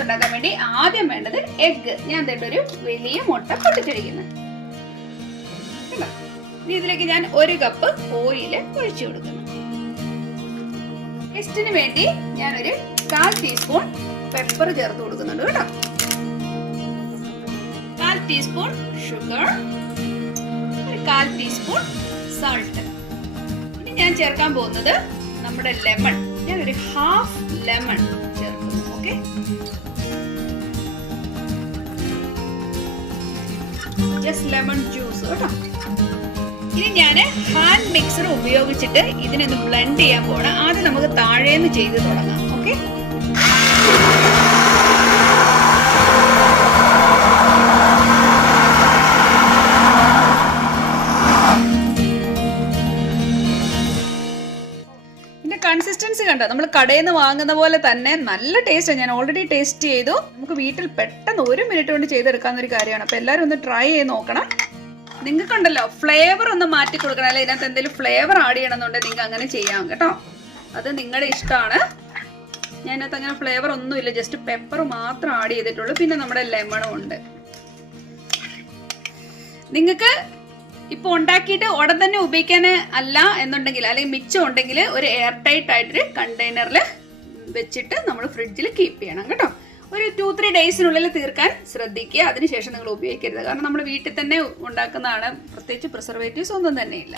Mayonnaise ഉണ്ടാക്കാൻ വേണ്ടി ആദ്യം വേണ്ടത് എഗ്ഗ്. ഞാൻ ഒരു വലിയ മുട്ട പൊട്ടിച്ചൊഴിക്കുന്നു. ഇതിലേക്ക് ഞാൻ 1 കപ്പ് ഓയിൽ ഒഴിച്ചു കൊടുക്കുന്നു. ടേസ്റ്റിന് വേണ്ടി ഞാനൊരു 1/4 ടീസ്പൂൺ പെപ്പർ ചേർത്ത് കൊടുക്കുന്നുണ്ട് കേട്ടോ. 1/4 ടീസ്പൂൺ ഷുഗർ, 1/4 ടീസ്പൂൺ സാൾട്ട്. ഇനി ഞാൻ ചേർക്കാൻ പോകുന്നത് നമ്മുടെ ലെമൺ. ഞാനൊരു 1/2 ലെമൺ ചേർക്കുന്നു. ഓക്കെ, ജസ്റ്റ് ലെമൺ ജ്യൂസ് കേട്ടോ. ഇനി ഞാൻ ഹാൻഡ് മിക്സർ ഉപയോഗിച്ചിട്ട് ഇതിനൊന്ന് ബ്ലെൻഡ് ചെയ്യാൻ പോകണം. ആദ്യം നമുക്ക് താഴേന്ന് ചെയ്ത് തുടങ്ങാം. ഓക്കെ, കൺസിസ്റ്റൻസി കണ്ടോ? നമ്മൾ കടയിൽ നിന്ന് വാങ്ങുന്ന പോലെ തന്നെ നല്ല ടേസ്റ്റ്. ഞാൻ ഓൾറെഡി ടേസ്റ്റ് ചെയ്തു. നമുക്ക് വീട്ടിൽ പെട്ടെന്ന് 1 മിനിറ്റ് കൊണ്ട് ചെയ്തെടുക്കാവുന്ന ഒരു കാര്യമാണ്. അപ്പൊ എല്ലാവരും ഒന്ന് ട്രൈ ചെയ്ത് നോക്കണം. നിങ്ങൾക്കുണ്ടല്ലോ ഫ്ലേവർ ഒന്ന് മാറ്റി കൊടുക്കണം, അല്ലെ ഇതിനകത്ത് എന്തെങ്കിലും ഫ്ലേവർ ആഡ് ചെയ്യണമെന്നുണ്ടെങ്കിൽ നിങ്ങൾക്ക് അങ്ങനെ ചെയ്യാം കേട്ടോ. അത് നിങ്ങളുടെ ഇഷ്ടമാണ്. ഞാനകത്ത് അങ്ങനെ ഫ്ലേവർ ഒന്നുമില്ല, ജസ്റ്റ് പെപ്പർ മാത്രം ആഡ് ചെയ്തിട്ടുള്ളൂ. പിന്നെ നമ്മുടെ ലെമണും ഉണ്ട്. നിങ്ങൾക്ക് ഇപ്പൊ ഉണ്ടാക്കിയിട്ട് ഉടൻ തന്നെ ഉപയോഗിക്കാൻ അല്ല എന്നുണ്ടെങ്കിൽ, അല്ലെങ്കിൽ മിച്ചം ഉണ്ടെങ്കിൽ ഒരു എയർ ടൈറ്റ് ആയിട്ടൊരു കണ്ടെയ്നറിൽ വെച്ചിട്ട് നമ്മൾ ഫ്രിഡ്ജിൽ കീപ്പ് ചെയ്യണം കേട്ടോ. ഒരു 2-3 ഡേയ്സിനുള്ളിൽ തീർക്കാൻ ശ്രദ്ധിക്കുക. അതിനുശേഷം നിങ്ങൾ ഉപയോഗിക്കരുത്. കാരണം നമ്മൾ വീട്ടിൽ തന്നെ ഉണ്ടാക്കുന്നതാണ്, പ്രത്യേകിച്ച് പ്രിസർവേറ്റീവ്സ് ഒന്നും തന്നെ ഇല്ല.